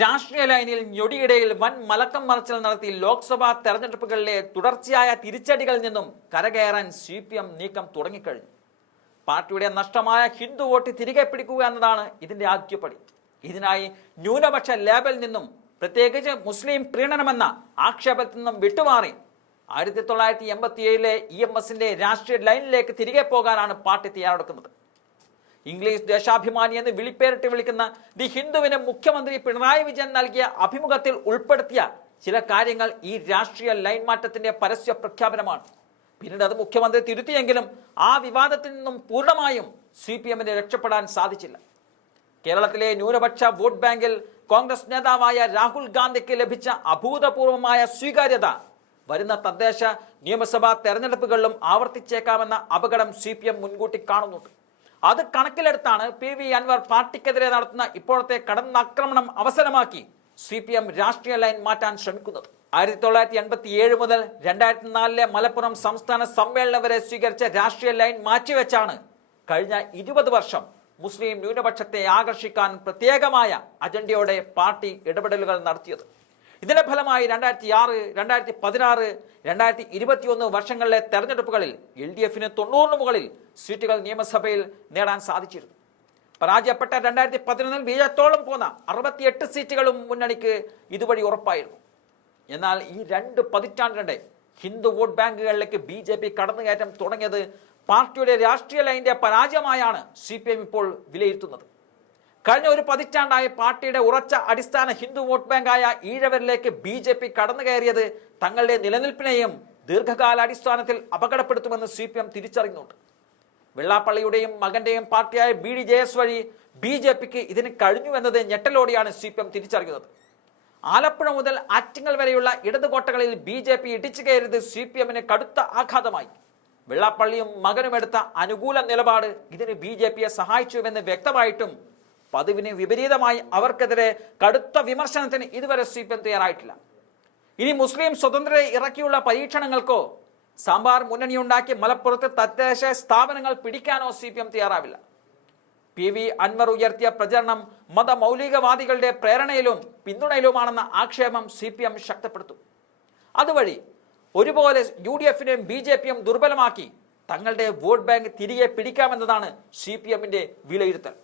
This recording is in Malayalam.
രാഷ്ട്രീയ ലൈനിൽ ഞൊടിയിടയിൽ വൻ മലക്കം മറച്ചൽ നടത്തി ലോക്സഭാ തെരഞ്ഞെടുപ്പുകളിലെ തുടർച്ചയായ തിരിച്ചടികളിൽ നിന്നും കരകയറാൻ സി പി എം നീക്കം തുടങ്ങിക്കഴിഞ്ഞു. പാർട്ടിയുടെ നഷ്ടമായ ഹിന്ദു വോട്ട് തിരികെ പിടിക്കുക എന്നതാണ് ഇതിന്റെ ആദ്യപടി. ഇതിനായി ന്യൂനപക്ഷ ലേബലിൽ നിന്നും പ്രത്യേകിച്ച് മുസ്ലിം പ്രീണനമെന്ന ആക്ഷേപത്തിൽ നിന്നും വിട്ടുമാറി. ആയിരത്തി തൊള്ളായിരത്തി എൺപത്തി ഏഴിലെ ഇ എം എസിന്റെ രാഷ്ട്രീയ ലൈനിലേക്ക് തിരികെ പോകാനാണ് പാർട്ടി തയ്യാറെടുക്കുന്നത്. ഇംഗ്ലീഷ് ദേശാഭിമാനി എന്ന് വിളിപ്പേരിട്ട് വിളിക്കുന്ന ദി ഹിന്ദുവിന് മുഖ്യമന്ത്രി പിണറായി വിജയൻ നൽകിയ അഭിമുഖത്തിൽ ഉൾപ്പെടുത്തിയ ചില കാര്യങ്ങൾ ഈ രാഷ്ട്രീയ ലൈൻ മാറ്റത്തിന്റെ പരസ്യ പ്രഖ്യാപനമാണ്. പിന്നീട് അത് മുഖ്യമന്ത്രി തിരുത്തിയെങ്കിലും ആ വിവാദത്തിൽ നിന്നും പൂർണമായും സി പി എമ്മിന് രക്ഷപ്പെടാൻ സാധിച്ചില്ല. കേരളത്തിലെ ന്യൂനപക്ഷ വോട്ട് ബാങ്കിൽ കോൺഗ്രസ് നേതാവായ രാഹുൽ ഗാന്ധിക്ക് ലഭിച്ച അഭൂതപൂർവമായ സ്വീകാര്യത വരുന്ന തദ്ദേശ നിയമസഭാ തെരഞ്ഞെടുപ്പുകളിലും ആവർത്തിച്ചേക്കാമെന്ന അപകടം സി മുൻകൂട്ടി കാണുന്നുണ്ട്. അത് കണക്കിലെടുത്താണ് പി വി അൻവർ പാർട്ടിക്കെതിരെ നടത്തുന്ന ഇപ്പോഴത്തെ കടന്നാക്രമണം അവസരമാക്കി സി പി എം രാഷ്ട്രീയ ലൈൻ മാറ്റാൻ ശ്രമിക്കുന്നത്. ആയിരത്തി തൊള്ളായിരത്തി എൺപത്തി ഏഴ് മുതൽ രണ്ടായിരത്തി നാലിലെ മലപ്പുറം സംസ്ഥാന സമ്മേളനം വരെ സ്വീകരിച്ച രാഷ്ട്രീയ ലൈൻ മാറ്റിവെച്ചാണ് കഴിഞ്ഞ ഇരുപത് വർഷം മുസ്ലിം ന്യൂനപക്ഷത്തെ ആകർഷിക്കാൻ പ്രത്യേകമായ അജണ്ടയോടെ പാർട്ടി ഇടപെടലുകൾ നടത്തിയത്. ഇതിന്റെ ഫലമായി രണ്ടായിരത്തി ആറ് രണ്ടായിരത്തി പതിനാറ് രണ്ടായിരത്തി ഇരുപത്തിയൊന്ന് വർഷങ്ങളിലെ തെരഞ്ഞെടുപ്പുകളിൽ എൽ ഡി എഫിന് തൊണ്ണൂറിന് മുകളിൽ സീറ്റുകൾ നിയമസഭയിൽ നേടാൻ സാധിച്ചിരുന്നു. പരാജയപ്പെട്ട രണ്ടായിരത്തി പതിനൊന്നിൽ വിജയത്തോളം പോന്ന അറുപത്തിയെട്ട് സീറ്റുകളും മുന്നണിക്ക് ഇതുവഴി ഉറപ്പായിരുന്നു. എന്നാൽ ഈ രണ്ട് പതിറ്റാണ്ടിനിടെ ഹിന്ദു വോട്ട് ബാങ്കുകളിലേക്ക് ബി ജെ പി കടന്നുകയറ്റം തുടങ്ങിയത് പാർട്ടിയുടെ രാഷ്ട്രീയ ലൈനിന്റെ പരാജയമായാണ് സി പി എം ഇപ്പോൾ വിലയിരുത്തുന്നത്. കഴിഞ്ഞ ഒരു പതിറ്റാണ്ടായി പാർട്ടിയുടെ ഉറച്ച അടിസ്ഥാന ഹിന്ദു വോട്ട് ബാങ്കായ ഈഴവരിലേക്ക് ബി ജെ പി കടന്നു കയറിയത് തങ്ങളുടെ നിലനിൽപ്പിനെയും ദീർഘകാലാടിസ്ഥാനത്തിൽ അപകടപ്പെടുത്തുമെന്ന് സി പി എം തിരിച്ചറിഞ്ഞുണ്ട് വെള്ളാപ്പള്ളിയുടെയും മകന്റെയും പാർട്ടിയായ ബി ഡി ജെ എസ് വഴി ബി ജെ പിക്ക് ഇതിന് കഴിഞ്ഞുവെന്നത് ഞെട്ടലോടെയാണ് സി പി എം തിരിച്ചറിയുന്നത്. ആലപ്പുഴ മുതൽ ആറ്റിങ്ങൽ വരെയുള്ള ഇടതു കോട്ടകളിൽ ബി ജെ പി ഇടിച്ചു കയറിയത് സി പി എമ്മിന് കടുത്ത ആഘാതമായി. വെള്ളാപ്പള്ളിയും മകനും എടുത്ത അനുകൂല നിലപാട് ഇതിന് ബി ജെ പിയെ സഹായിച്ചുവെന്ന് വ്യക്തമായിട്ടും പതിവിന് വിപരീതമായി അവർക്കെതിരെ കടുത്ത വിമർശനത്തിന് ഇതുവരെ സി പി എം തയ്യാറായിട്ടില്ല. ഇനി മുസ്ലിം സ്വതന്ത്രരെ ഇറക്കിയുള്ള പരീക്ഷണങ്ങൾക്കോ സാമ്പാർ മുന്നണിയുണ്ടാക്കി മലപ്പുറത്ത് തദ്ദേശ സ്ഥാപനങ്ങൾ പിടിക്കാനോ സി പി എം തയ്യാറാവില്ല. പി വി അൻവർ ഉയർത്തിയ പ്രചരണം മതമൗലികവാദികളുടെ പ്രേരണയിലും പിന്തുണയിലുമാണെന്ന ആക്ഷേപം സി പി എം ശക്തപ്പെടുത്തും. അതുവഴി ഒരുപോലെ യു ഡി എഫിനെയും ബി ജെ പിയും ദുർബലമാക്കി തങ്ങളുടെ വോട്ട് ബാങ്ക് തിരികെ പിടിക്കാമെന്നതാണ് സി പി എമ്മിന്റെ വിലയിരുത്തൽ.